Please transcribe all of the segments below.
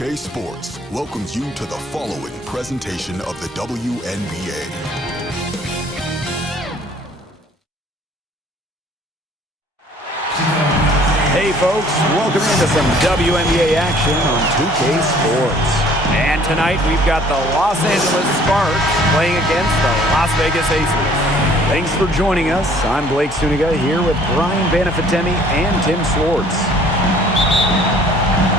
2K Sports welcomes you to the following presentation of the WNBA. Hey folks, welcome into some WNBA action on 2K Sports. And tonight we've got the Los Angeles Sparks playing against the Las Vegas Aces. Thanks for joining us. I'm Blake Suniga here with Brian Banafitemi and Tim Swartz.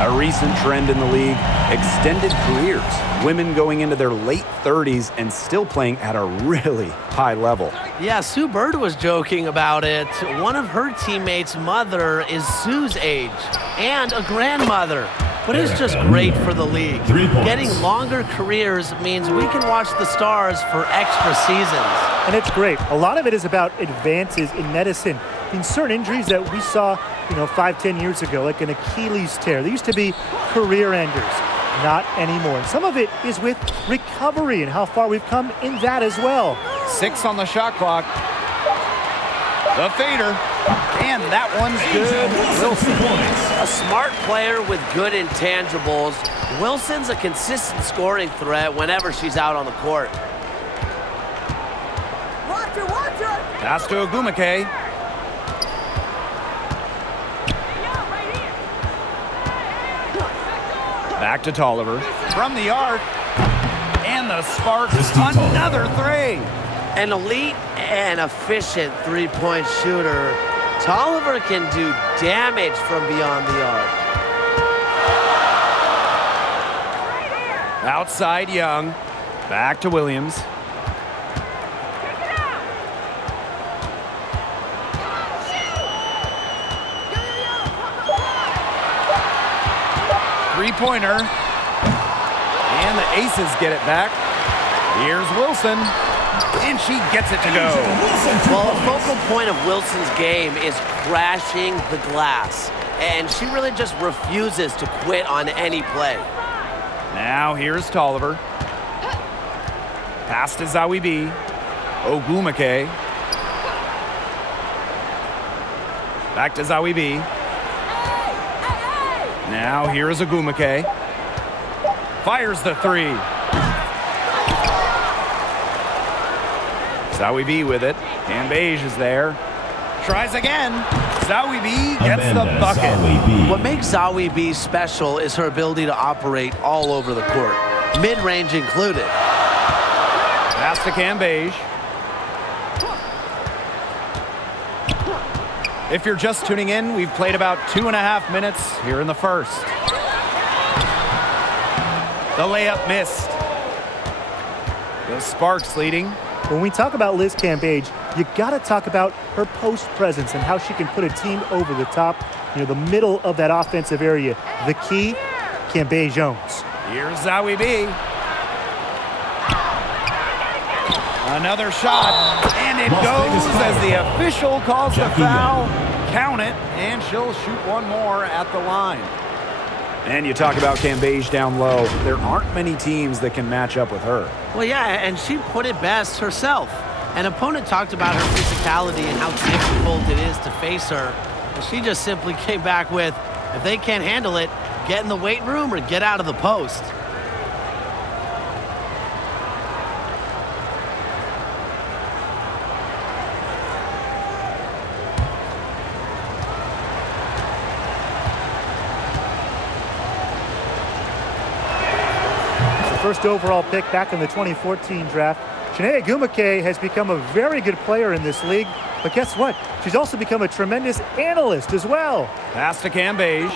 A recent trend in the league, extended careers. Women going into their late 30s and still playing at a really high level. Yeah, Sue Bird was joking about it. One of her teammates' mother is Sue's age and a grandmother. But it's just great for the league. Getting longer careers means we can watch the stars for extra seasons. And it's great. A lot of it is about advances in medicine. In certain injuries that we saw, 5-10 years ago, like an Achilles tear, they used to be career enders. Not anymore. And some of it is with recovery and how far we've come in that as well. 6 on the shot clock. The fader. And that one's good. Wilson. A smart player with good intangibles. Wilson's a consistent scoring threat whenever she's out on the court. Watch it! Pass to Ogumake. Back to Tolliver. From the arc. And the Sparks, another three. An elite and efficient three-point shooter. Tolliver can do damage from beyond the arc. Outside Young. Back to Williams. Three-pointer. And the Aces get it back. Here's Wilson. And she gets it to go. Well, a focal point of Wilson's game is crashing the glass. And she really just refuses to quit on any play. Now here's Tolliver. Pass to Zawi B. Ogumake. Back to Zawi B. Now here's Ogumake. Fires the three. Zawi B with it. And Beige is there. Tries again. Zawi B gets the bucket. What makes Zawi B special is her ability to operate all over the court, mid-range included. Pass to Cam Beige. If you're just tuning in, we've played about 2.5 minutes here in the first. The layup missed. The Sparks leading. When we talk about Liz Cambage, you got to talk about her post presence and how she can put a team over the top, the middle of that offensive area. The key, Cambage owns. Here's Zawi B. Another shot, and it goes as the official calls the foul. Count it, and she'll shoot one more at the line. And you talk about Cambage down low. There aren't many teams that can match up with her. Well, yeah, and she put it best herself. An opponent talked about her physicality and how difficult it is to face her. And she just simply came back with, if they can't handle it, get in the weight room or get out of the post. First overall pick back in the 2014 draft. Chiney Ogumake has become a very good player in this league, but guess what? She's also become a tremendous analyst as well. Pass to Cambage.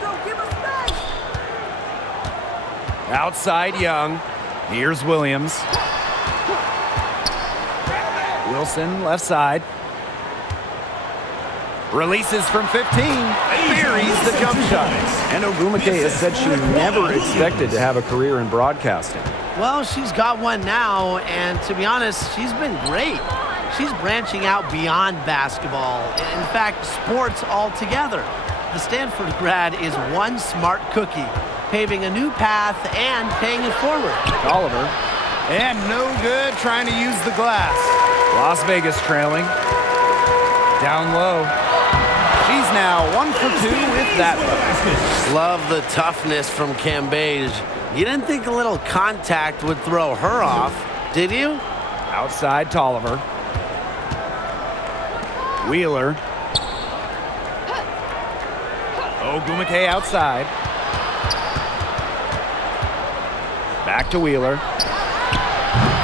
Don't give her space! Outside Young. Here's Williams. Wilson left side. Releases from 15. Buries the jump shot. And Ogumake has said she never expected to have a career in broadcasting. Well, she's got one now, and to be honest, she's been great. She's branching out beyond basketball. In fact, sports altogether. The Stanford grad is one smart cookie, paving a new path and paying it forward. Oliver. And no good trying to use the glass. Las Vegas trailing. Down low. She She's now 1 for 2 with that one. Love the toughness from Cambage. You didn't think a little contact would throw her off, did you? Outside Tolliver. Wheeler. Ogumake outside. Back to Wheeler.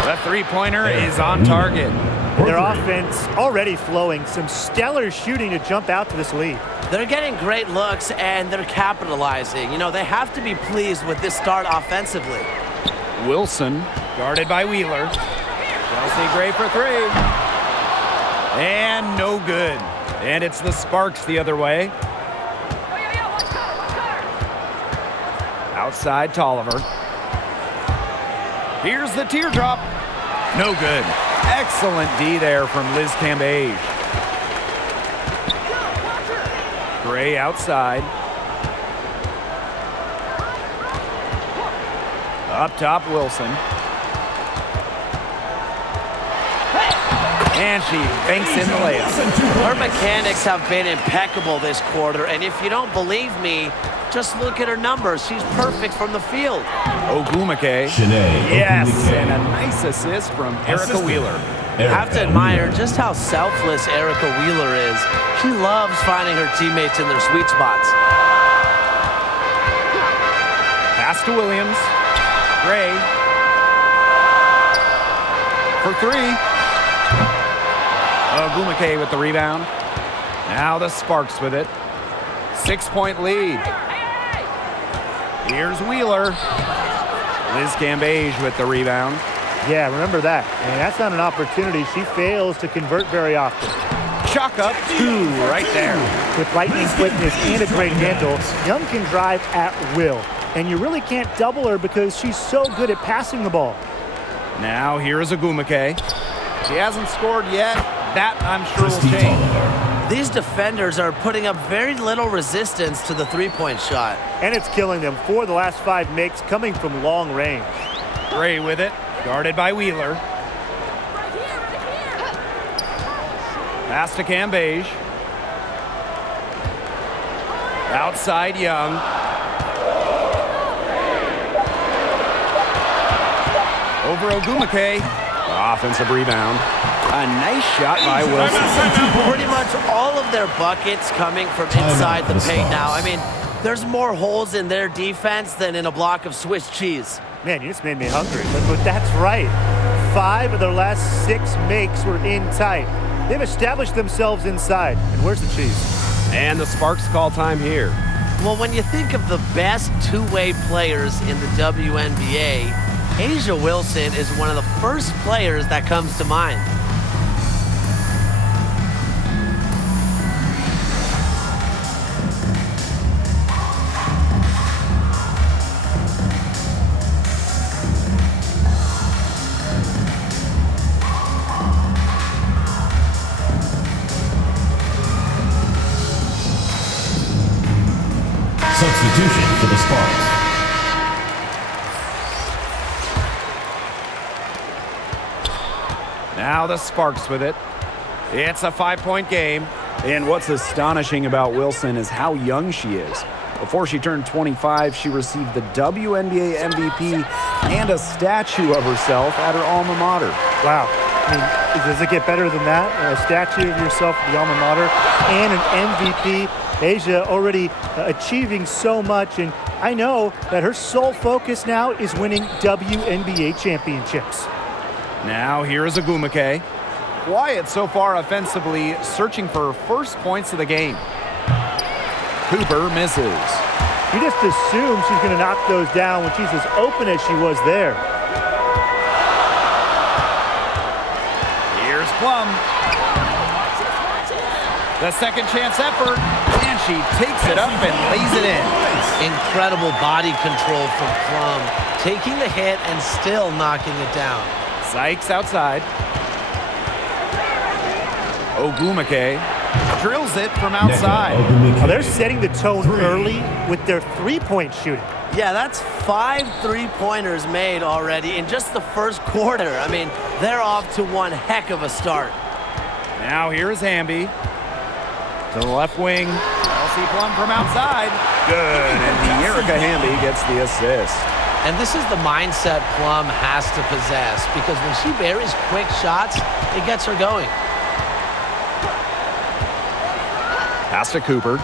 The three-pointer is on target. Their offense already flowing. Some stellar shooting to jump out to this lead. They're getting great looks, and they're capitalizing. You know, they have to be pleased with this start offensively. Wilson, guarded by Wheeler. Chelsea Gray for three. And no good. And it's the Sparks the other way. Outside Tolliver. Here's the teardrop. No good. Excellent D there from Liz Cambage. Gray outside. Up top, Wilson. And she banks in the layup. Her mechanics have been impeccable this quarter, and if you don't believe me, just look at her numbers. She's perfect from the field. Ogumake. Yes, and a nice assist from Erica Wheeler. You have to admire just how selfless Erica Wheeler is. She loves finding her teammates in their sweet spots. Pass to Williams. Gray. For three. Ogumake with the rebound. Now the Sparks with it. 6-point lead. Here's Wheeler. Liz Cambage with the rebound. Yeah, remember that. And that's not an opportunity she fails to convert very often. Chalk up two right there. With lightning quickness and a great handle, Young can drive at will. And you really can't double her because she's so good at passing the ball. Now here's Ogumake. She hasn't scored yet. That, I'm sure, will change. These defenders are putting up very little resistance to the three-point shot. And it's killing them. 4 of the last 5 makes coming from long range. Gray with it. Guarded by Wheeler. Pass to Cambage. Outside Young. Over Ogumake. Offensive rebound. A nice shot by Wilson. Pretty much all of their buckets coming from inside the paint now. I mean, there's more holes in their defense than in a block of Swiss cheese. Man, you just made me hungry. But that's right. 5 of their last 6 makes were in tight. They've established themselves inside. And where's the cheese? And the Sparks call time here. Well, when you think of the best two-way players in the WNBA, A'ja Wilson is one of the first players that comes to mind. Substitution for the Sparks. Now the Sparks with it. It's a 5-point game. And what's astonishing about Wilson is how young she is. Before she turned 25, she received the WNBA MVP and a statue of herself at her alma mater. Wow. I mean, does it get better than that? A statue of yourself at the alma mater and an MVP. A'ja already achieving so much, and I know that her sole focus now is winning WNBA championships. Now here's Ogumake. Quiet so far offensively, searching for her first points of the game. Cooper misses. You just assume she's going to knock those down when she's as open as she was there. Here's Plum. The second chance effort, and she takes it up and lays it in. Incredible body control from Plum, taking the hit and still knocking it down. Sykes outside. Ogumake drills it from outside. Oh, they're setting the tone early with their three-point shooting. Yeah, that's 5 3-pointers made already in just the first quarter. I mean, they're off to one heck of a start. Now here's Hamby. To the left wing. Chelsea Plum from outside. Good. And Erica Hamby gets the assist. And this is the mindset Plum has to possess, because when she buries quick shots, it gets her going. Pass to Cooper.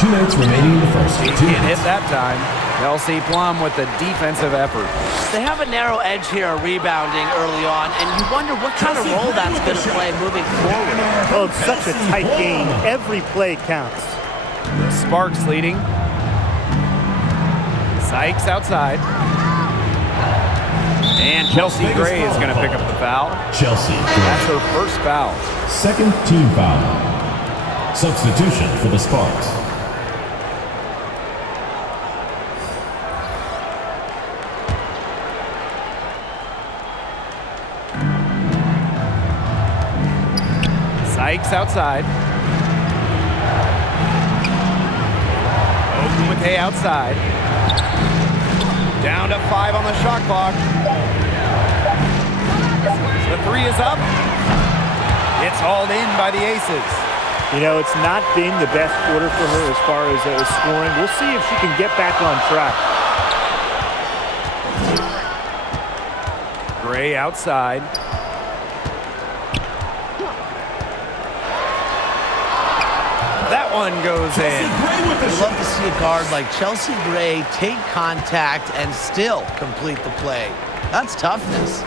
2 minutes remaining in the first. She can't hit that time. Chelsea Plum with the defensive effort. They have a narrow edge here rebounding early on, and you wonder what kind of role that's going to play moving forward. Oh, it's such a tight game. Every play counts. Sparks leading. Sykes outside. And Chelsea Gray is going to pick up the foul. Chelsea. That's her first foul. Second team foul. Substitution for the Sparks. Sykes outside. McKay outside. Down to 5 on the shot clock. The 3 is up. It's hauled in by the Aces. You know, it's not been the best quarter for her as far as scoring. We'll see if she can get back on track. Gray outside. That one goes in. I'd love to see a guard like Chelsea Gray take contact and still complete the play. That's toughness.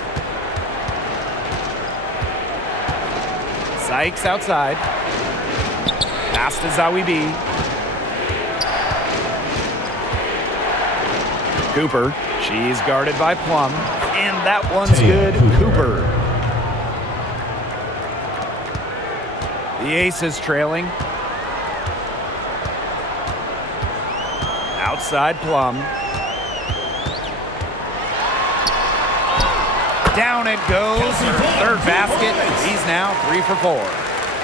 Sykes outside. Pass to Zawi B. Cooper. She's guarded by Plum. And that one's good. Cooper. The Aces trailing. Outside Plum. Down it goes. Her third basket. He's now 3 for 4.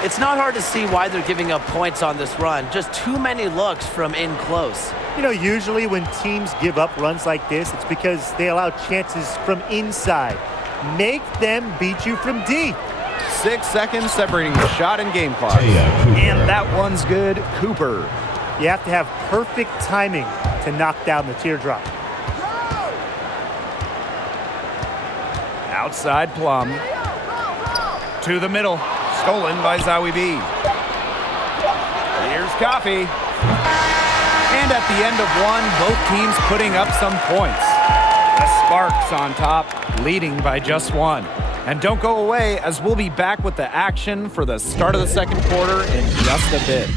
It's not hard to see why they're giving up points on this run. Just too many looks from in close. You know, usually when teams give up runs like this, it's because they allow chances from inside. Make them beat you from deep. 6 seconds separating the shot and game clock. And that one's good. Cooper. You have to have perfect timing to knock down the teardrop. Outside Plum. To the middle. Stolen by Zawi B. Here's Coffee. And at the end of one, both teams putting up some points. The Sparks on top, leading by just 1. And don't go away, as we'll be back with the action for the start of the second quarter in just a bit.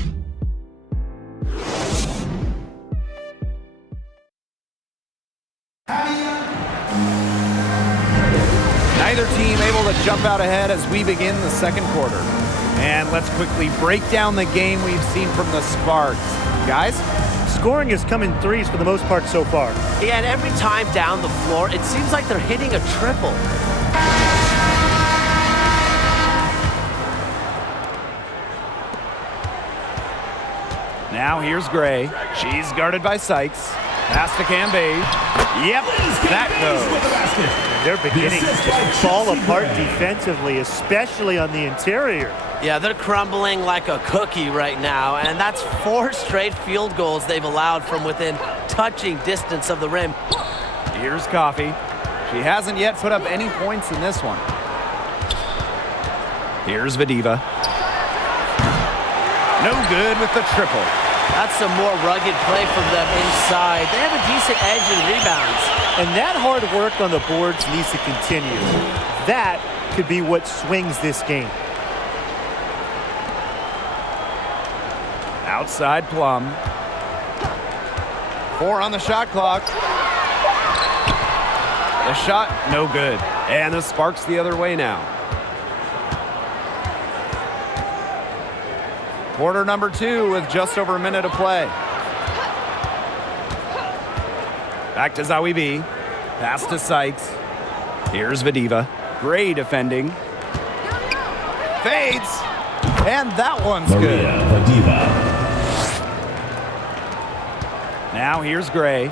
Neither team able to jump out ahead as we begin the second quarter. And let's quickly break down the game we've seen from the Sparks. Guys? Scoring has come in threes for the most part so far. Yeah, and every time down the floor, it seems like they're hitting a triple. Now here's Gray. She's guarded by Sykes. Pass to Cambage. Yep, that goes. They're beginning to fall apart defensively, especially on the interior. Yeah, they're crumbling like a cookie right now, and that's 4 straight field goals they've allowed from within touching distance of the rim. Here's Coffee. She hasn't yet put up any points in this one. Here's Vadiva. No good with the triple. That's some more rugged play from them inside. They have a decent edge in rebounds. And that hard work on the boards needs to continue. That could be what swings this game. Outside Plum. 4 on the shot clock. The shot, no good. And the Sparks the other way now. Quarter number 2 with just over a minute of play. Back to Zawi B. Pass to Sykes. Here's Vadiva. Gray defending. Fades. And that one's good. Vadiva. Now here's Gray.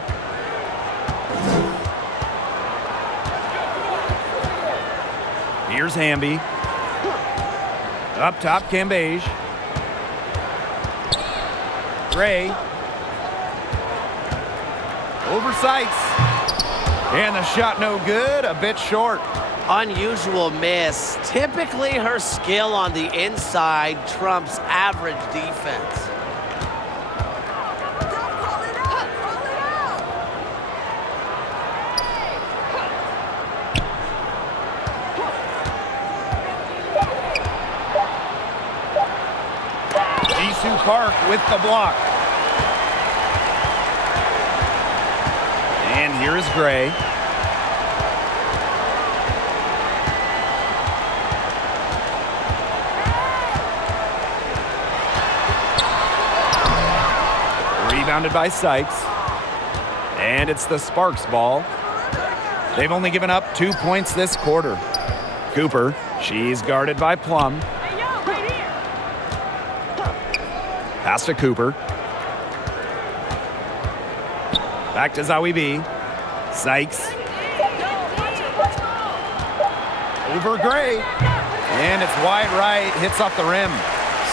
Here's Hamby. Up top, Cambage. Gray. Over Sykes. And the shot no good, a bit short. Unusual miss. Typically, her skill on the inside trumps average defense. Don't call it out! Call it out! Jisoo Park with the block. And here is Gray. Rebounded by Sykes. And it's the Sparks ball. They've only given up 2 points this quarter. Cooper, she's guarded by Plum. Pass to Cooper. Back to Zawi B. Sykes. Over Gray. And it's wide right, hits off the rim.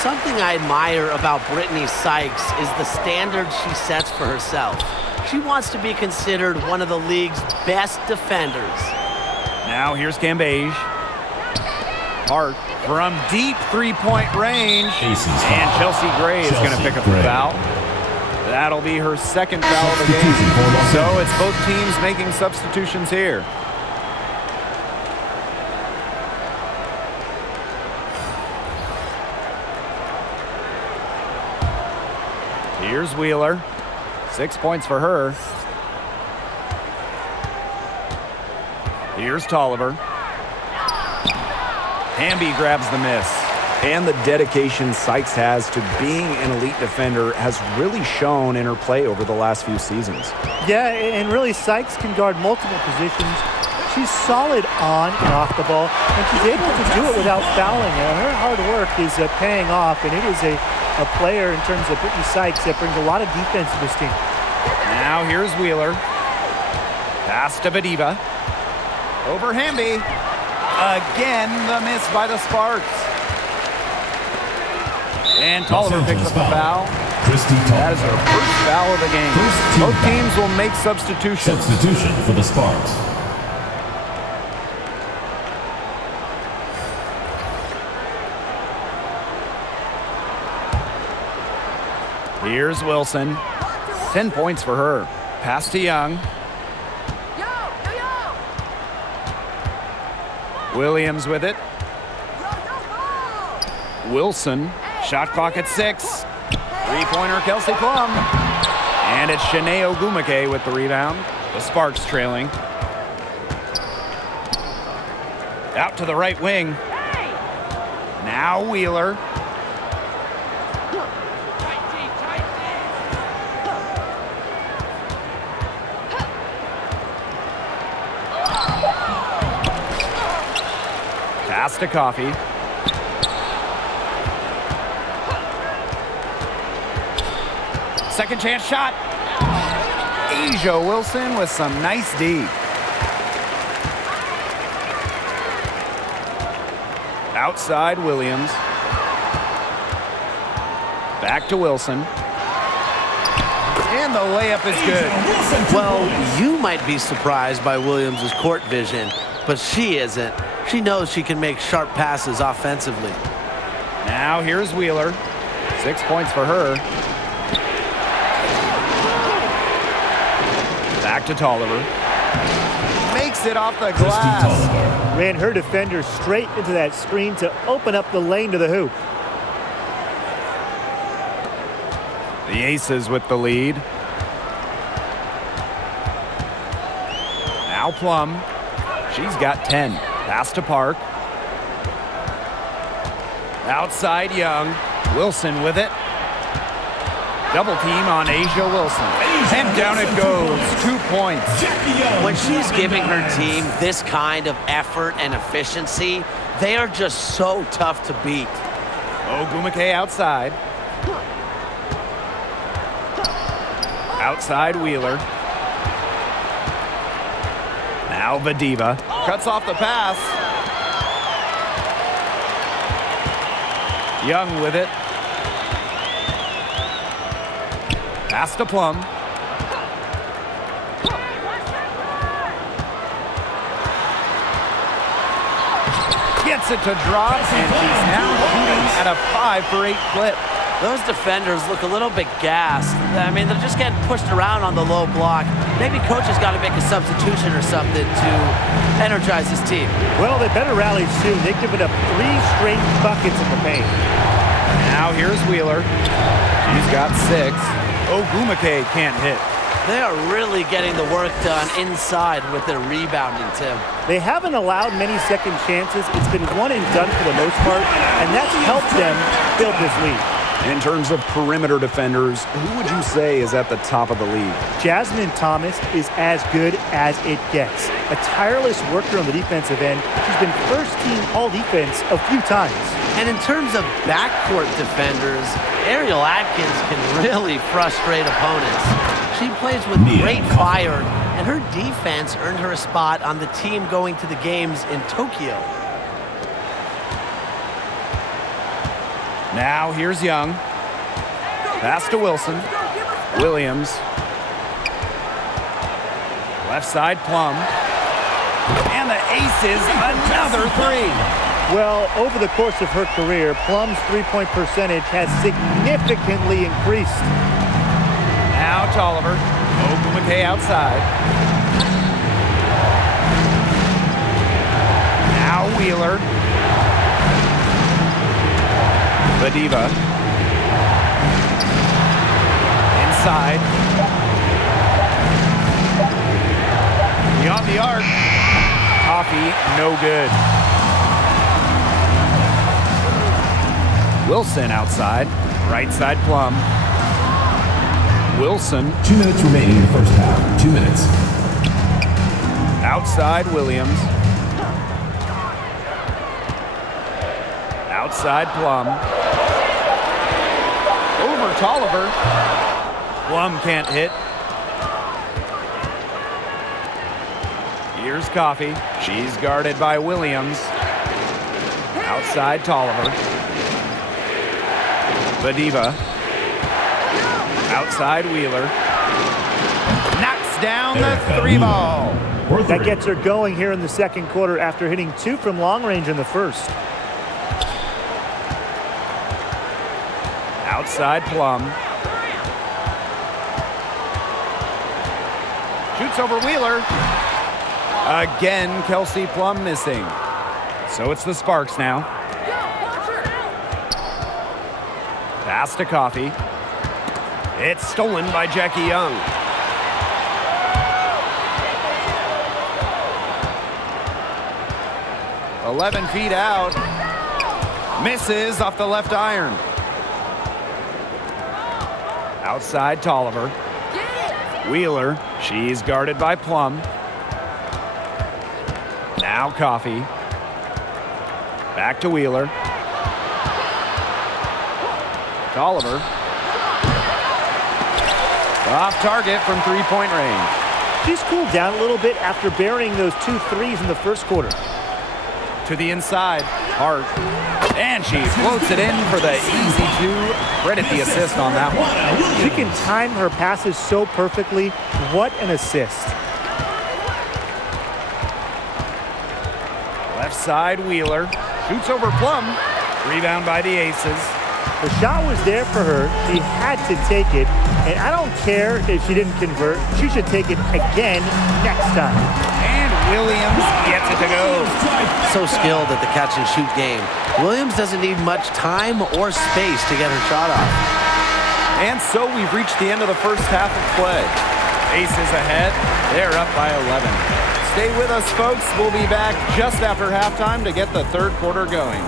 Something I admire about Brittany Sykes is the standard she sets for herself. She wants to be considered one of the league's best defenders. Now here's Cambage. Hart from deep three-point range. Aces And foul. Chelsea Gray is going to pick up the Gray. foul. That'll be her second foul of the game. So it's both teams making substitutions here. Here's Wheeler. 6 points for her. Here's Tolliver. Hamby grabs the miss. And the dedication Sykes has to being an elite defender has really shown in her play over the last few seasons. Yeah, and really Sykes can guard multiple positions. She's solid on and off the ball, and she's able to do it without fouling. And her hard work is paying off, and it is a player in terms of Brittany Sykes that brings a lot of defense to this team. Now here's Wheeler. Pass to Vadiva. Over Hamby. Again, the miss by the Sparks. And Tolliver picks up the foul. That is her first foul of the game. Both teams will make substitutions. Substitution for the Sparks. Here's Wilson. 10 points for her. Pass to Young. Yo, yo, yo! Williams with it. Yo, yo, ball! Wilson. Shot clock at 6. Three-pointer Kelsey Plum. And it's Shanae Ogumake with the rebound. The Sparks trailing. Out to the right wing. Now Wheeler. Pass to Coffee. Second chance shot. Asia Wilson with some nice D. Outside Williams. Back to Wilson. And the layup is good. Well, you might be surprised by Williams' court vision, but she isn't. She knows she can make sharp passes offensively. Now here's Wheeler. 6 points for her. Back to Tolliver. Makes it off the glass. Tolliver. Ran her defender straight into that screen to open up the lane to the hoop. The Aces with the lead. Now Plum. She's got 10. Pass to Park. Outside Young. Wilson with it. Double team on Asia Wilson. And down it goes. 2 points. When she's giving her team this kind of effort and efficiency, they are just so tough to beat. Ogumake outside. Outside Wheeler. Now Vadiva. Cuts off the pass. Young with it. Pass to Plum. Gets it to drop, and she's now shooting at a 5-for-8 clip. Those defenders look a little bit gassed. I mean, they're just getting pushed around on the low block. Maybe coach has got to make a substitution or something to energize his team. Well, they better rally soon. They've given up 3 straight buckets in the paint. Now here's Wheeler. She's got 6. Ogumake can't hit. They are really getting the work done inside with their rebounding, Tim. They haven't allowed many second chances. It's been one and done for the most part, and that's helped them build this lead. In terms of perimeter defenders, who would you say is at the top of the league? Jasmine Thomas is as good as it gets. A tireless worker on the defensive end. She's been first team all-defense a few times. And in terms of backcourt defenders, Ariel Atkins can really frustrate opponents. She plays with great fire, and her defense earned her a spot on the team going to the games in Tokyo. Now here's Young. Pass to Wilson. Williams. Left side, Plum. And the aces, another 3. Well, over the course of her career, Plum's three-point percentage has significantly increased. Now Tolliver. Ogumake outside. Now Wheeler. Vadiva. Inside. Beyond the arc. Coffee, no good. Wilson outside. Right side, Plum. Wilson. 2 minutes remaining in the first half. 2 minutes. Outside, Williams. Outside, Plum. Over Tolliver. Plum can't hit. Here's Coffee. She's guarded by Williams. Outside, Tolliver. Vadiva. Outside, Wheeler. Knocks down the 3 ball. That gets her going here in the second quarter after hitting 2 from long range in the first. Outside, Plum. Shoots over Wheeler. Again, Kelsey Plum missing. So it's the Sparks now. Pass to Coffee. It's stolen by Jackie Young. "11 feet out. Misses off the left iron. Outside, Tolliver. Wheeler. She's guarded by Plum. Now Coffee. Back to Wheeler. Tolliver. Off target from 3-point range. She's cooled down a little bit after burying those 2 threes in the first quarter. To the inside. Hart. And she floats it in for the easy 2. Credit the assist on that one. She can time her passes so perfectly. What an assist. Left side, Wheeler. Shoots over Plum. Rebound by the Aces. The shot was there for her. She had to take it. And I don't care if she didn't convert. She should take it again next time. And Williams gets it to go. So skilled at the catch-and-shoot game. Williams doesn't need much time or space to get her shot off. And so we've reached the end of the first half of play. Aces ahead. They're up by 11. Stay with us, folks. We'll be back just after halftime to get the third quarter going.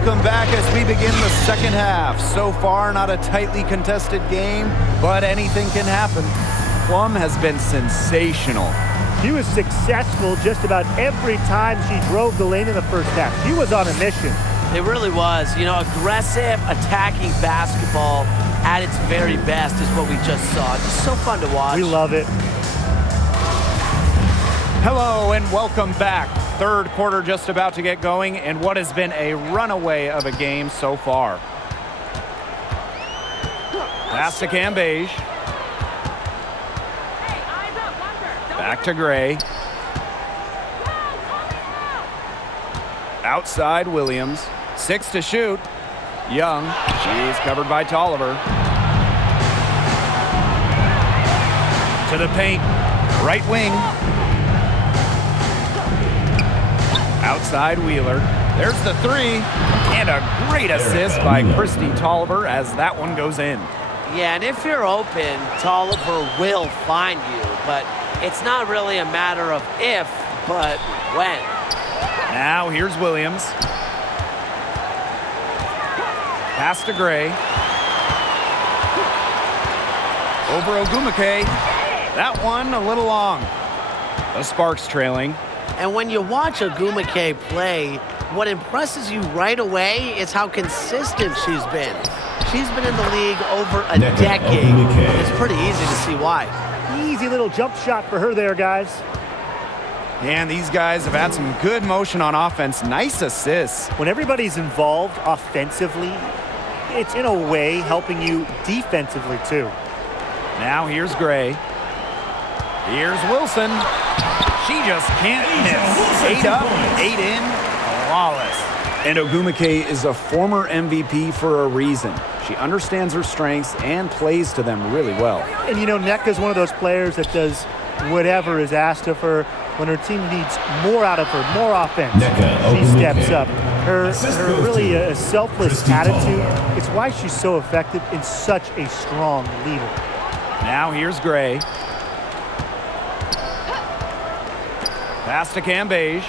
Welcome back as we begin the second half. So far, not a tightly contested game, but anything can happen. Plum has been sensational. She was successful just about every time she drove the lane in the first half. She was on a mission. It really was. You know, aggressive, attacking basketball at its very best is what we just saw. Just so fun to watch. We love it. Hello and welcome back. Third quarter just about to get going, and what has been a runaway of a game so far. Pass to Cambage. Back to Gray. Outside Williams. 6 to shoot. Young. She's covered by Tolliver. To the paint. Right wing. Outside Wheeler. There's the three. And a great assist by Christy Tolliver as that one goes in. Yeah, and if you're open, Tolliver will find you. But it's not really a matter of if, but when. Now here's Williams. Pass to Gray. Over Ogumake. That one a little long. The Sparks trailing. And when you watch Ogumake play, what impresses you right away is how consistent she's been. She's been in the league over a decade. It's pretty easy to see why. Easy little jump shot for her there, guys. And these guys have had some good motion on offense. Nice assists. When everybody's involved offensively, it's in a way helping you defensively too. Now here's Gray. Here's Wilson. She just can't miss. 8 up, 8 in, flawless. And Ogumake is a former MVP for a reason. She understands her strengths and plays to them really well. And you know, Nneka's one of those players that does whatever is asked of her. When her team needs more out of her, more offense, she steps up. Her really a selfless attitude, it's why she's so effective and such a strong leader. Now here's Gray. Pass to Cambage.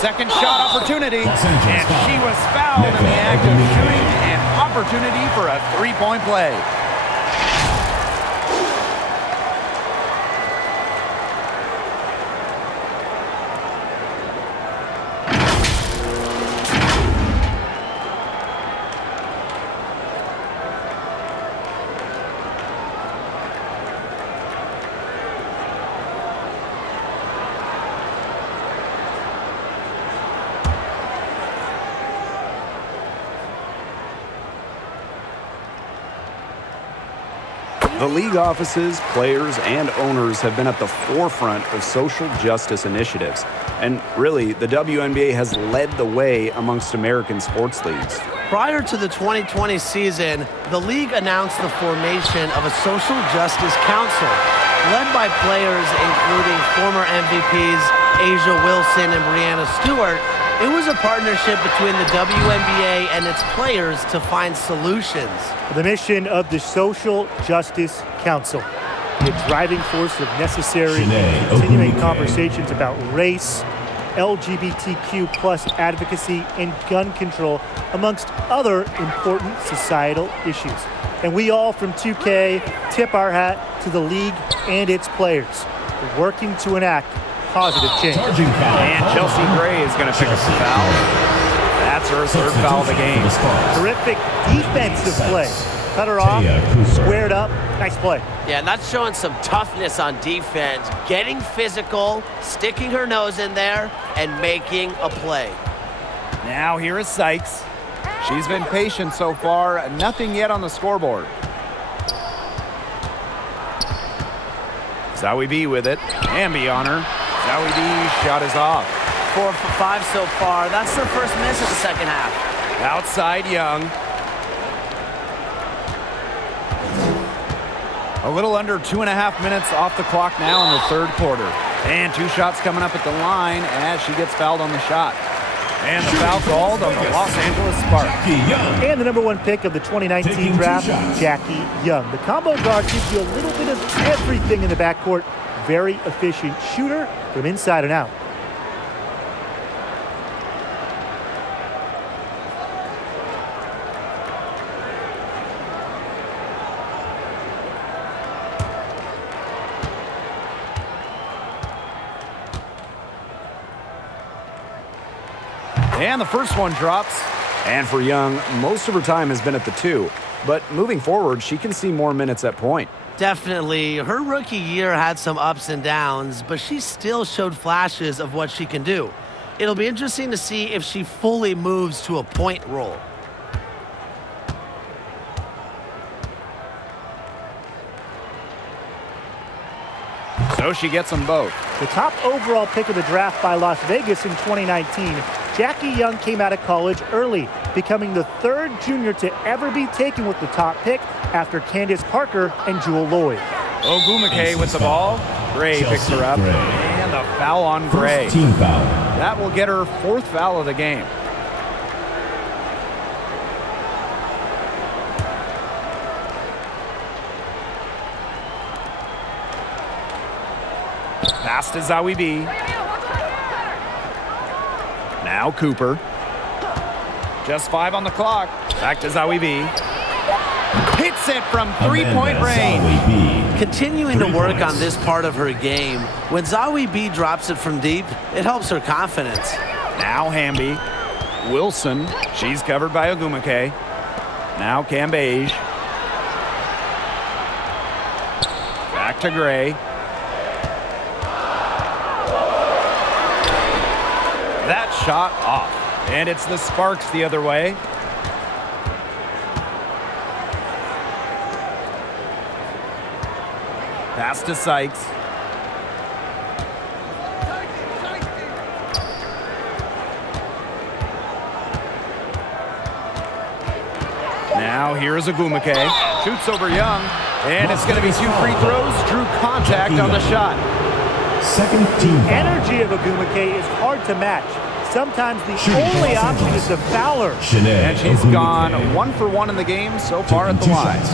Second shot opportunity, and she was fouled in the act of shooting, an opportunity for a three-point play. The league offices, players, and owners have been at the forefront of social justice initiatives. And really, the WNBA has led the way amongst American sports leagues. Prior to the 2020 season, the league announced the formation of a social justice council, led by players including former MVPs Asia Wilson and Breanna Stewart. It was a partnership between the WNBA and its players to find solutions. The mission of the Social Justice Council, the driving force of necessary continuing conversations about race, LGBTQ plus advocacy, and gun control, amongst other important societal issues. And we all from 2K tip our hat to the league and its players, working to enact positive change. And Chelsea Gray is going to pick up the foul. That's her third foul of the game. Terrific defensive play. Cut her off, squared up. Nice play. Yeah, and that's showing some toughness on defense, getting physical, sticking her nose in there, and making a play. Now here is Sykes. She's been patient so far. Nothing yet on the scoreboard. Zowie B with it. Ambi on her. Zowie B shot is off. 4 for 5 so far. That's their first miss of the second half. Outside Young. A little under 2.5 minutes off the clock now in the third quarter. And 2 shots coming up at the line as she gets fouled on the shot. And the foul called on the Los Angeles Sparks. And the number 1 pick of the 2019 draft, Jackie Young. The combo guard gives you a little bit of everything in the backcourt. Very efficient shooter from inside and out. And the first one drops. And for Young, most of her time has been at the 2. But moving forward, she can see more minutes at point. Definitely. Her rookie year had some ups and downs, but she still showed flashes of what she can do. It'll be interesting to see if she fully moves to a point role. So she gets them both. The top overall pick of the draft by Las Vegas in 2019, Jackie Young came out of college early, becoming the 3rd junior to ever be taken with the top pick after Candace Parker and Jewel Lloyd. Ogumake with the ball. Gray picks her up. Gray. And the foul on Gray. First team foul. That will get her 4th foul of the game. Pass to Zawi B. Now Cooper. Just 5 on the clock. Back to Zawi B. Hits it from three-point range. Zawi B. Continuing to 3 work points. on this part of her game, when Zawi B drops it from deep, it helps her confidence. Now Hamby. Wilson. She's covered by Ogumake. Now Cambage. Back to Gray. That shot off. And it's the Sparks the other way. Pass to Sykes. Now here's Ogumake. Shoots over Young. And it's going to be 2 free throws. Drew contact on the shot. Second team foul. Energy of Ogumake is hard to match. Sometimes the Shooting only Los option Angeles. is to foul her. Shanae And she's Ogumake. gone 1 for 1 in the game so far at the Taking 2 line. shots.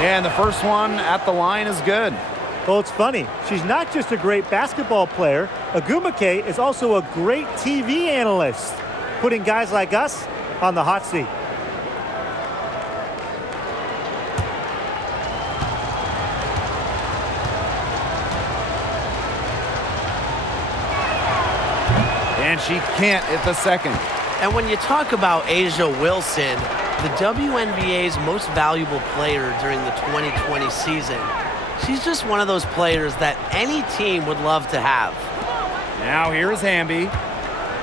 And the first one at the line is good. Well, it's funny. She's not just a great basketball player. Ogumake is also a great TV analyst, putting guys like us on the hot seat. And she can't hit the second. And when you talk about Asia Wilson, the WNBA's most valuable player during the 2020 season, she's just one of those players that any team would love to have. Now here's Hamby.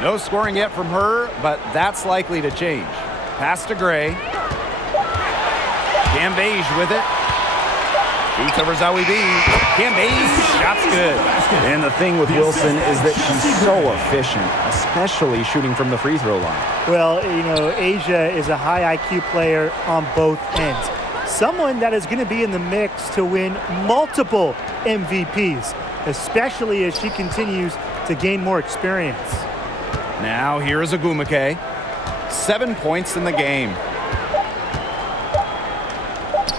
No scoring yet from her, but that's likely to change. Pass to Gray. Cambage with it. Shoots over Zawi B. Cambage, shot's good. And the thing with Wilson is that she's so efficient, especially shooting from the free throw line. Well, you know, Asia is a high IQ player on both ends. Someone that is going to be in the mix to win multiple MVPs, especially as she continues to gain more experience. Now here's Ogumake. 7 points in the game.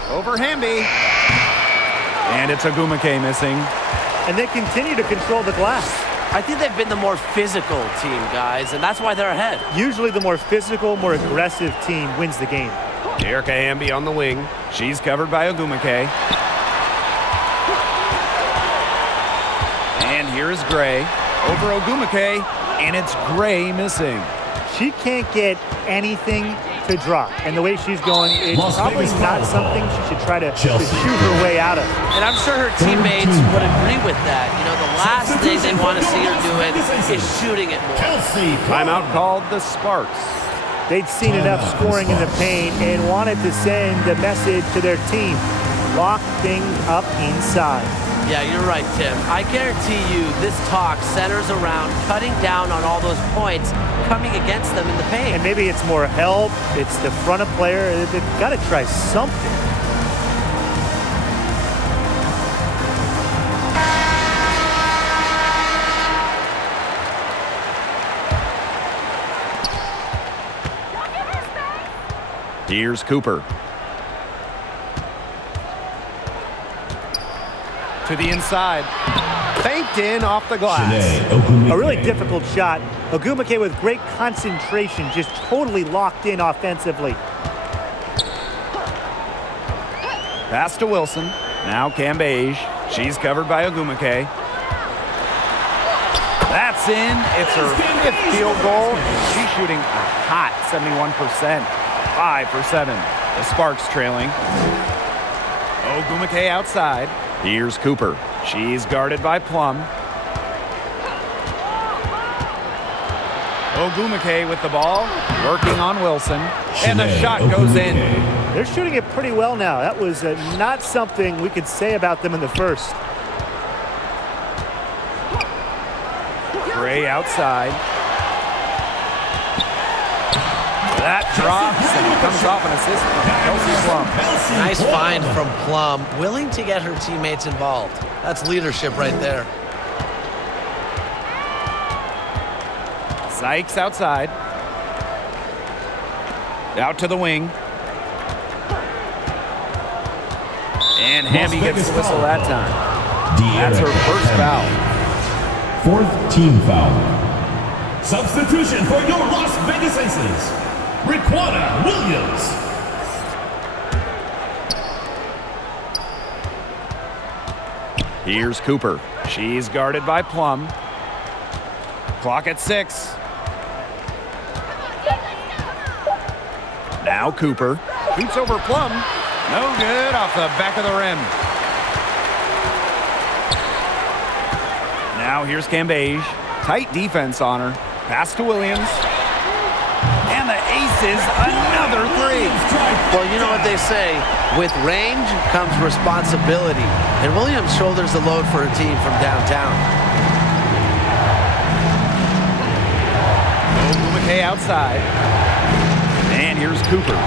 Over Hamby. And it's Ogumake missing. And they continue to control the glass. I think they've been the more physical team, guys, and that's why they're ahead. Usually the more physical, more aggressive team wins the game. Erica Hamby on the wing. She's covered by Ogumake. And here's Gray. Over Ogumake. And it's Gray missing. She can't get anything to drop. And the way she's going, it's Las probably Vegas not foul. something she should try to Chelsea. shoot her way out of. And I'm sure her teammates would agree with that. You know, the last thing they want to see her doing is shooting it more. Chelsea. Timeout called the Sparks. They'd seen enough scoring in the paint and wanted to send a message to their team. Lock things up inside. Yeah, you're right, Tim. I guarantee you this talk centers around cutting down on all those points coming against them in the paint. And maybe it's more help. It's the front of player. They've got to try something. Here's Cooper. To the inside. Faked in off the glass. A really difficult shot. Ogumake with great concentration, just totally locked in offensively. Pass to Wilson. Now Cambage. She's covered by Ogumake. That's in. It's her 5th field goal. She's shooting a hot 71%. 5 for 7. The Sparks trailing. Ogumake outside. Here's Cooper. She's guarded by Plum. Ogumake with the ball. Working on Wilson. And the shot goes in. They're shooting it pretty well now. That was not something we could say about them in the first. Gray outside. That drops and it comes off an assist from Kelsey Plum. Nice find from Plum, willing to get her teammates involved. That's leadership right there. Sykes outside. Out to the wing. And Hamby gets the whistle that time. That's her first foul. 4th team foul. Substitution for your Las Vegas Aces, Raquana Williams. Here's Cooper. She's guarded by Plum. Clock at 6. Now Cooper. Shoots over Plum. No good off the back of the rim. Now here's Cambage. Tight defense on her. Pass to Williams. And the aces, another 3. Well, you know what they say. With range comes responsibility. And Williams shoulders the load for her team from downtown. Ogumake outside. And here's Cooper.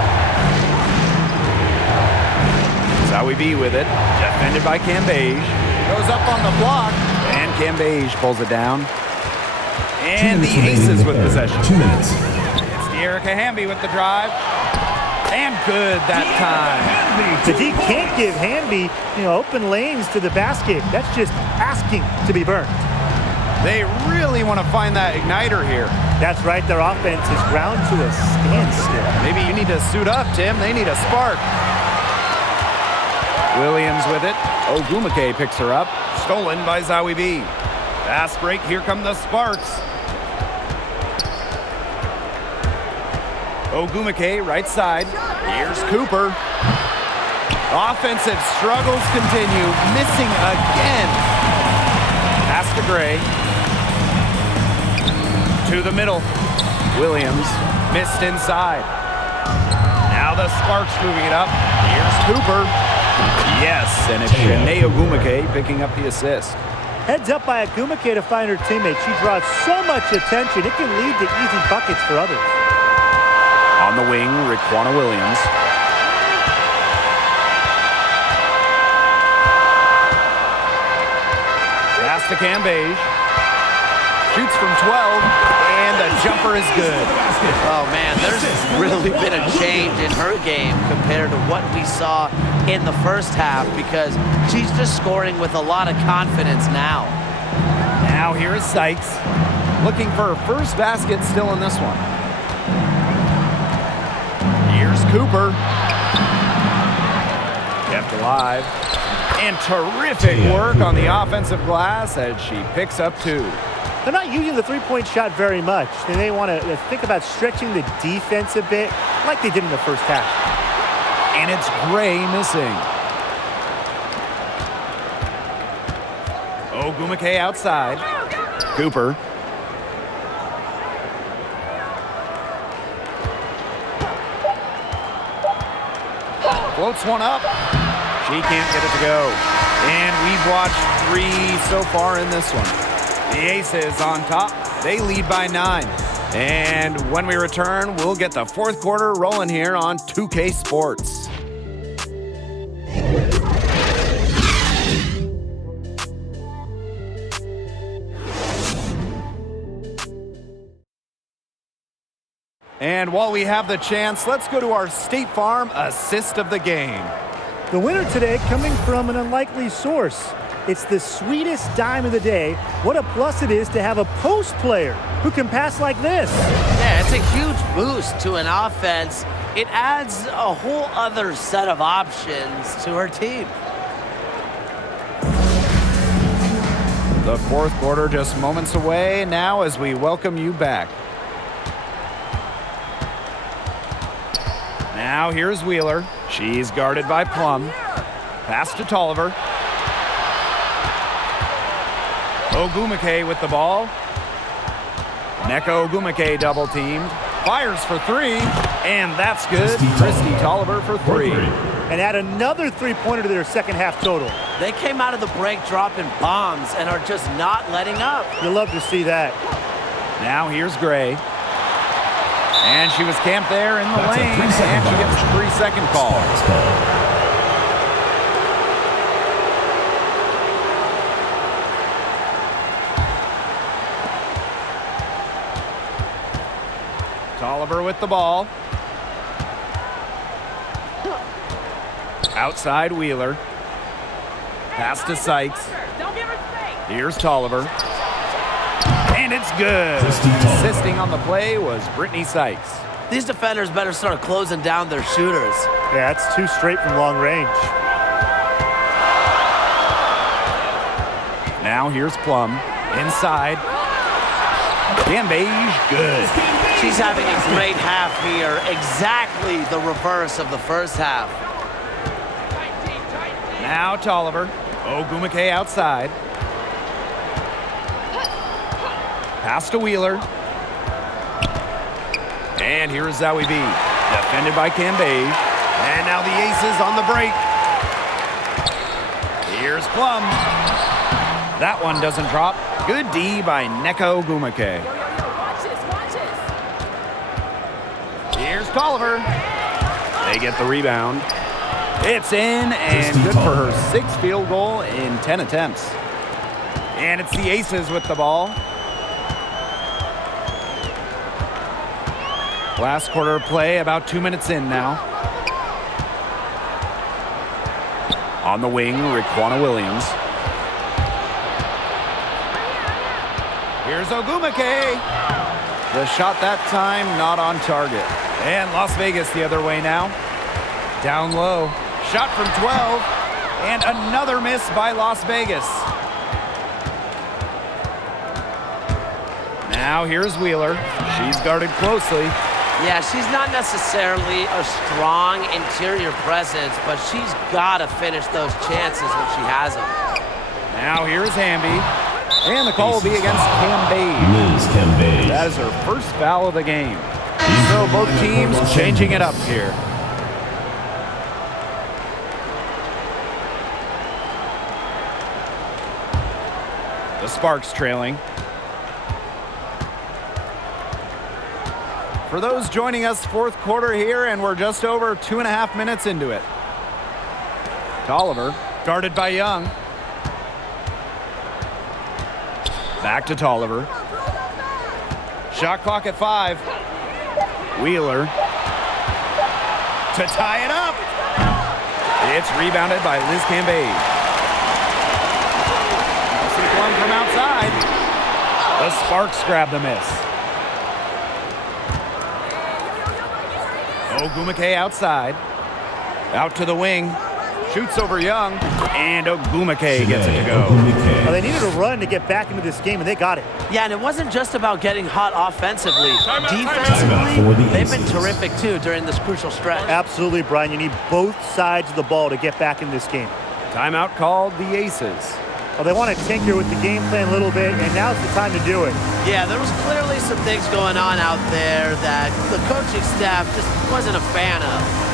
Zowie B with it. Defended by Cambage. Goes up on the block. And Cambage pulls it down. And the Aces with possession. 2 minutes. It's De'Erica Hamby with the drive. And good that time. The D can't give Hamby, open lanes to the basket. That's just asking to be burnt. They really want to find that igniter here. That's right. Their offense is ground to a standstill. Maybe you need to suit up, Tim. They need a spark. Williams with it. Ogumake picks her up. Stolen by Zowie B. Fast break. Here come the Sparks. Ogumake right side. Here's Cooper. Offensive struggles continue. Missing again. Pass to Gray. To the middle. Williams missed inside. Now the Sparks moving it up. Here's Cooper. Yes, and it's Shanae Ogumake picking up the assist. Heads up by Ogumake to find her teammate. She draws so much attention, it can lead to easy buckets for others. On the wing, Raquana Williams. Pass to Cambage. Shoots from 12, and the jumper is good. Oh, man, there's really been a change in her game compared to what we saw in the first half because she's just scoring with a lot of confidence now. Now here is Sykes, looking for her first basket still in this one. Here's Cooper. Kept alive. And terrific work on the offensive glass as she picks up 2. They're not using the three-point shot very much. They may want to think about stretching the defense a bit like they did in the first half. And it's Gray missing. Ogumake outside. Cooper. Floats one up. She can't get it to go. And we've watched 3 so far in this one. The Aces on top. They lead by 9. And when we return, we'll get the fourth quarter rolling here on 2K Sports. And while we have the chance, let's go to our State Farm assist of the game. The winner today coming from an unlikely source. It's the sweetest dime of the day. What a plus it is to have a post player who can pass like this. Yeah, it's a huge boost to an offense. It adds a whole other set of options to her team. The fourth quarter just moments away now as we welcome you back. Now here's Wheeler. She's guarded by Plum. Pass to Tolliver. Ogumake with the ball. Neko Ogumake double teamed. Fires for three, and that's good. Christy Tolliver for three. And add another three-pointer to their second half total. They came out of the break dropping bombs and are just not letting up. You love to see that. Now here's Gray. And she was camped there in the That's a lane, 3-second and she gets a violation. 3-second call. Sparks call. Tolliver with the ball. Outside Wheeler. Pass to Sykes. Don't give her space. Here's Tolliver. And it's good. Christy Tolliver. Assisting on the play was Brittany Sykes. These defenders better start closing down their shooters. Yeah, that's two straight from long range. Now here's Plum. Inside. Gambage, good. She's having a great half here. Exactly the reverse of the first half. Now Tolliver. Ogumake outside. Pass to Wheeler. And here's Zowie B. Defended by Cambage. And now the Aces on the break. Here's Plum. That one doesn't drop. Good D by Neko Ogumake. Watch this, watch this. Here's Tolliver. They get the rebound. It's in, and good for her 6th field goal in 10 attempts. And it's the Aces with the ball. Last quarter of play, about 2 minutes in now. On the wing, Raquana Williams. Here's Ogumake. The shot that time not on target. And Las Vegas the other way now. Down low. Shot from 12. And another miss by Las Vegas. Now here's Wheeler. She's guarded closely. Yeah, she's not necessarily a strong interior presence, but she's got to finish those chances when she has them. Now here's Hamby. And the call will be against Cambage. Liz Cambage. That is her first foul of the game. So both teams changing it up here. The Sparks trailing. For those joining us, fourth quarter here, and we're just over 2.5 minutes into it. Tolliver, guarded by Young. Back to Tolliver. Shot clock at 5. Wheeler. To tie it up. It's rebounded by Liz Cambage. Kelsey Plum from outside. The Sparks grab the miss. Ogumake outside. Out to the wing. Shoots over Young. And Ogumake gets it to go. Well, they needed a run to get back into this game, and they got it. Yeah, and it wasn't just about getting hot offensively. Timeout for Defensively, the they've been Aces. terrific, too, during this crucial stretch. Absolutely, Brian. You need both sides of the ball to get back in this game. Timeout called the Aces. Well, they want to tinker with the game plan a little bit, and now's the time to do it. Yeah, there was clearly some things going on out there that the coaching staff just wasn't a fan of.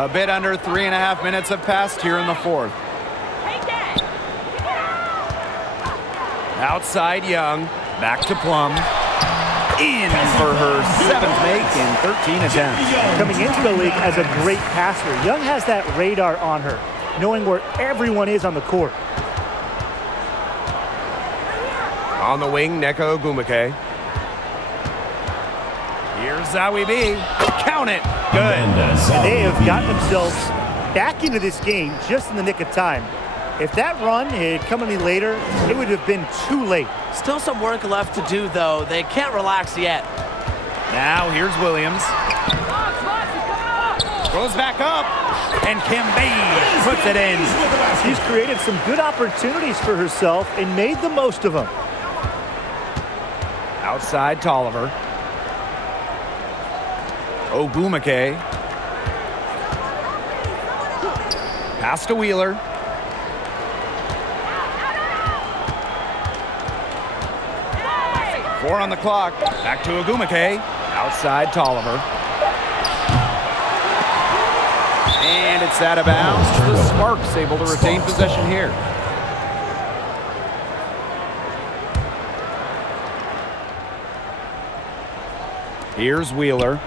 A bit under 3.5 minutes have passed here in the fourth. Take that. Outside Young, back to Plum. In for her 7th make in 13 attempts. Coming into the league as a great passer, Young has that radar on her, knowing where everyone is on the court. On the wing, Neko Ogumake. Here's Zawi B. Count it. Good. They have gotten themselves back into this game just in the nick of time. If that run had come any later, it would have been too late. Still some work left to do, though. They can't relax yet. Now here's Williams. Goes back up. And Cambage puts it in. She's created some good opportunities for herself and made the most of them. Outside Tolliver. Ogumake. Pass to Wheeler. Four on the clock. Back to Ogumake. Outside Tolliver. And it's out of bounds. The Sparks able to retain possession here. Here's Wheeler.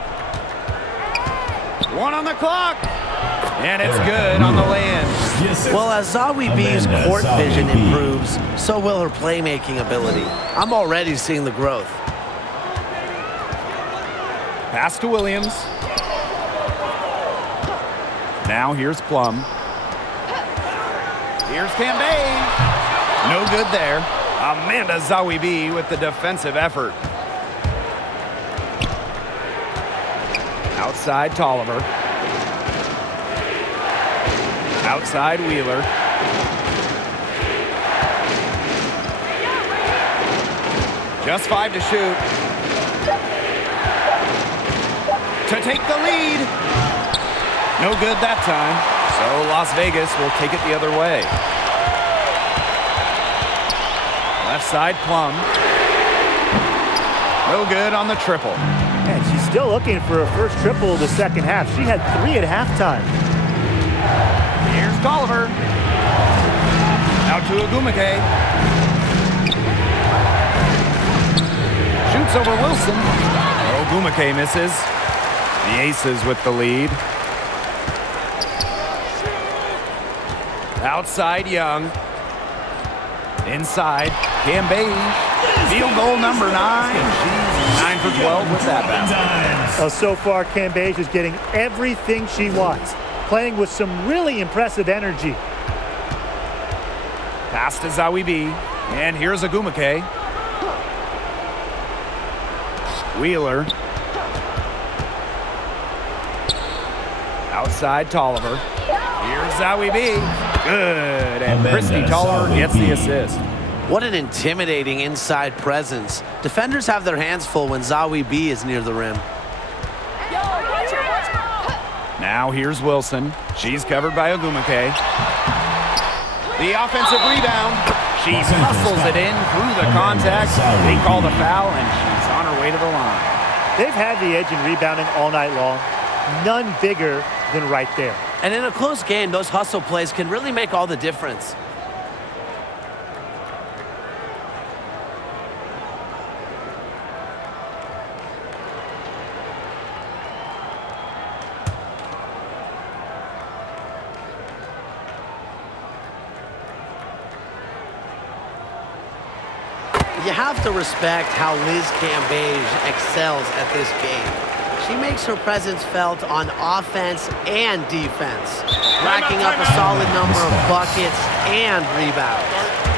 One on the clock. And it's good on the land. Well, as Zawi B's court vision improves, so will her playmaking ability. I'm already seeing the growth. Pass to Williams. Now here's Plum. Here's Cambage. No good there. Amanda Zawi B with the defensive effort. Outside Tolliver. Outside Wheeler. Just 5 to shoot. To take the lead. No good that time. So Las Vegas will take it the other way. Left side Plum. No good on the triple. And she's still looking for her first triple of the second half. She had 3 at halftime. Here's Tolliver. Out to Ogumake. Shoots over Wilson. Ogumake misses. The Aces with the lead. Outside Young. Inside Cambage. Field goal number 9. She's 9 for 12 with that basket. Well, so far, Cambage is getting everything she wants, playing with some really impressive energy. Pass to Zawi B. And here's Ogumake. Wheeler. Outside Tolliver. Here's Zawi B. Good. And Christy Tolliver gets the assist. What an intimidating inside presence. Defenders have their hands full when Zawi B is near the rim. Now here's Wilson. She's covered by Ogumake. The offensive rebound. She hustles it in through the contact. They call the foul, and she's on her way to the line. They've had the edge in rebounding all night long. None bigger than right there. And in a close game, those hustle plays can really make all the difference. You have to respect how Liz Cambage excels at this game. She makes her presence felt on offense and defense, racking up a solid number of buckets and rebounds.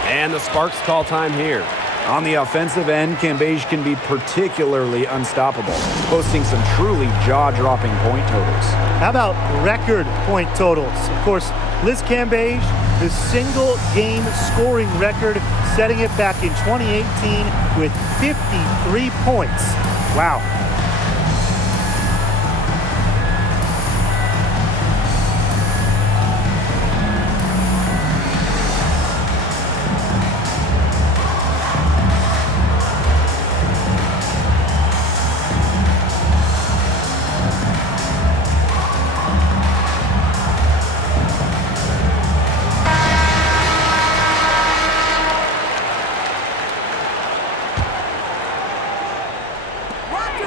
And the Sparks call time here. On the offensive end, Cambage can be particularly unstoppable, posting some truly jaw-dropping point totals. How about record point totals? Of course, Liz Cambage, the single game scoring record, setting it back in 2018 with 53 points. Wow.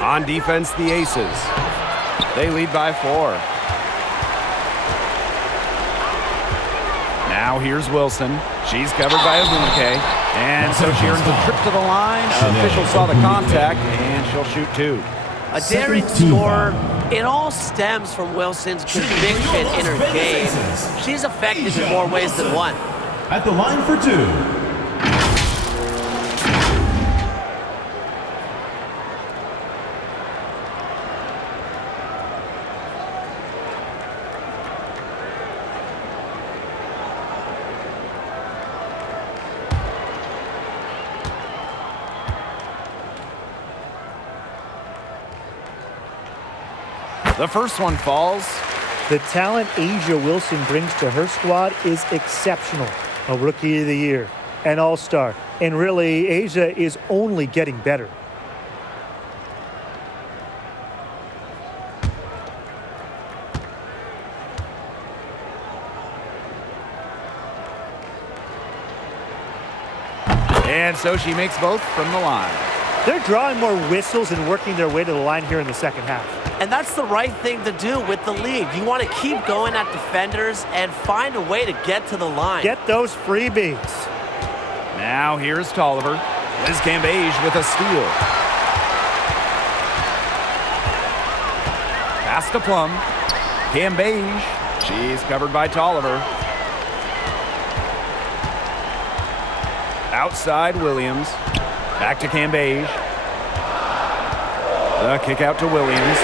On defense, the Aces. They lead by 4. Now here's Wilson. She's covered by Abunike. And so she earns a trip to the line. Officials saw the contact, and she'll shoot 2. A daring scorer. It all stems from Wilson's conviction in her game. She's effective in more ways than one. At the line for 2. The first one falls. The talent Asia Wilson brings to her squad is exceptional. A Rookie of the Year, an All-Star, and really, Asia is only getting better. And so she makes both from the line. They're drawing more whistles and working their way to the line here in the second half. And that's the right thing to do with the lead. You want to keep going at defenders and find a way to get to the line. Get those freebies. Now here's Tolliver. Liz Cambage with a steal. Pass to Plum. Cambage. She's covered by Tolliver. Outside Williams. Back to Cambage. The kick out to Williams.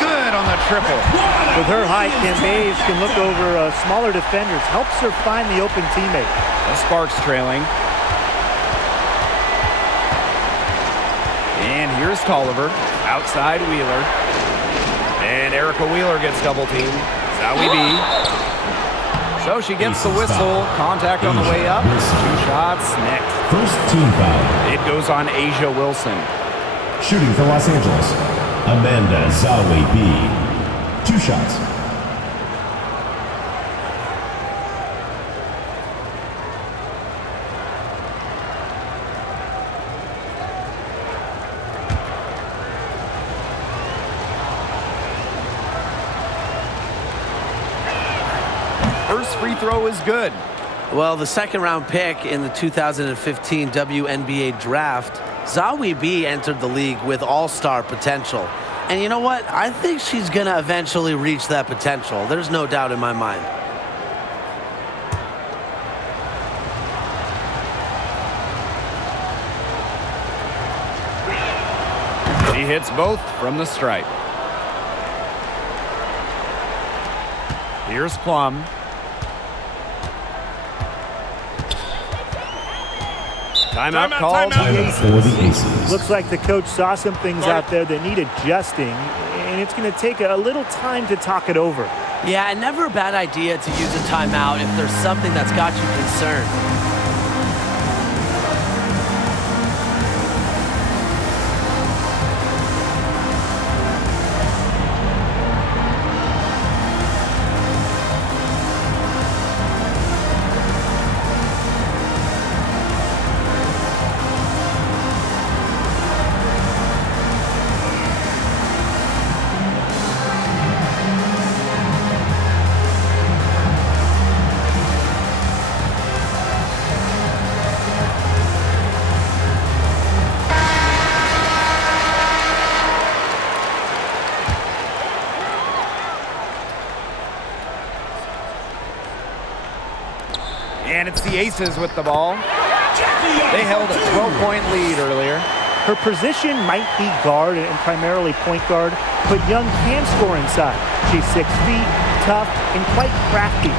Good on the triple. With her height, Cambage can look over smaller defenders, helps her find the open teammate. The Sparks trailing. And here's Tolliver. Outside Wheeler. And Erica Wheeler gets double teamed. Zowie B. So she gets the whistle. Contact on the way up. 2 shots next. First team foul. It goes on Asia Wilson. Shooting for Los Angeles, Amanda Zawi B. 2 shots. First free throw is good. Well, the second-round pick in the 2015 WNBA draft, Zawi B entered the league with all-star potential. And you know what? I think she's going to eventually reach that potential. There's no doubt in my mind. She hits both from the stripe. Here's Plum. Timeout called. For the Aces. Looks like the coach saw some things out there that need adjusting, and it's going to take a little time to talk it over. Yeah, and never a bad idea to use a timeout if there's something that's got you concerned. And it's the Aces with the ball. They held a 12-point lead earlier. Her position might be guard and primarily point guard, but Young can score inside. She's 6 feet, tough, and quite crafty.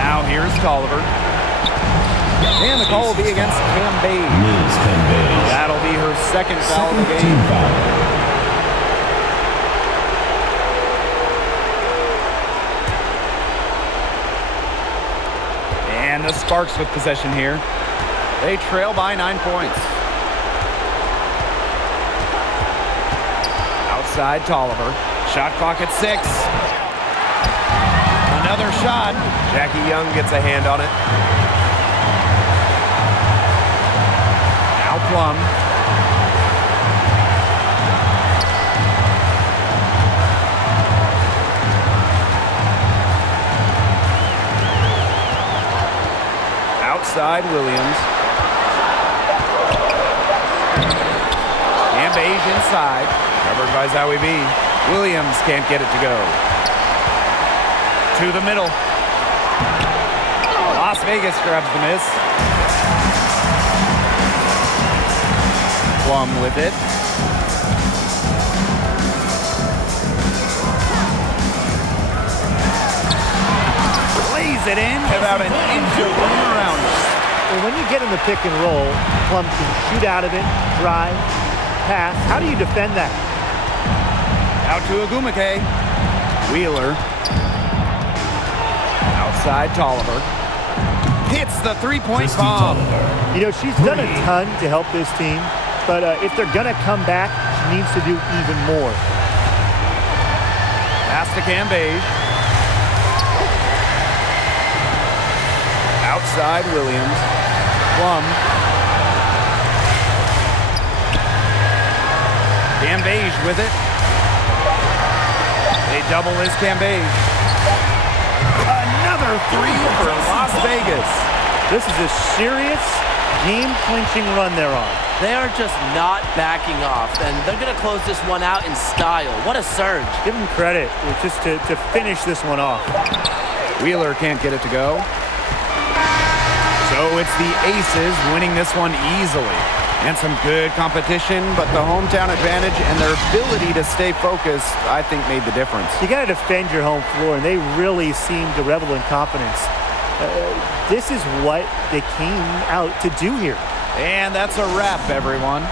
Now here's Tolliver. And the call will be against Cambage. Liz Cambage. That'll be her second foul of the Second team game. foul. And the Sparks with possession here. They trail by 9 points. Outside Tolliver. Shot clock at 6. Another shot. Jackie Young gets a hand on it. Now Plum. Outside Williams. Beige inside. Covered by Zowie B. Williams can't get it to go. To the middle. Las Vegas grabs the miss. Plum with it. Lays it in about an inch of room around it. Well, when you get in the pick and roll, Plum can shoot out of it, drive, pass. How do you defend that? Out to Agumake. Wheeler. Outside Tolliver. Hits the three-point bomb. You know, she's done a ton to help this team, but if they're going to come back, she needs to do even more. Pass to Cambage. Outside Williams. Plum. Cambage with it. They double his Cambage. Another three for Las Vegas. This is a serious game-clinching run they're on. They are just not backing off, and they're going to close this one out in style. What a surge. Give them credit just to finish this one off. Wheeler can't get it to go. So it's the Aces winning this one easily. And some good competition, but the hometown advantage and their ability to stay focused, I think, made the difference. You got to defend your home floor, and they really seem to revel in confidence. This is what they came out to do here. And that's a wrap, everyone.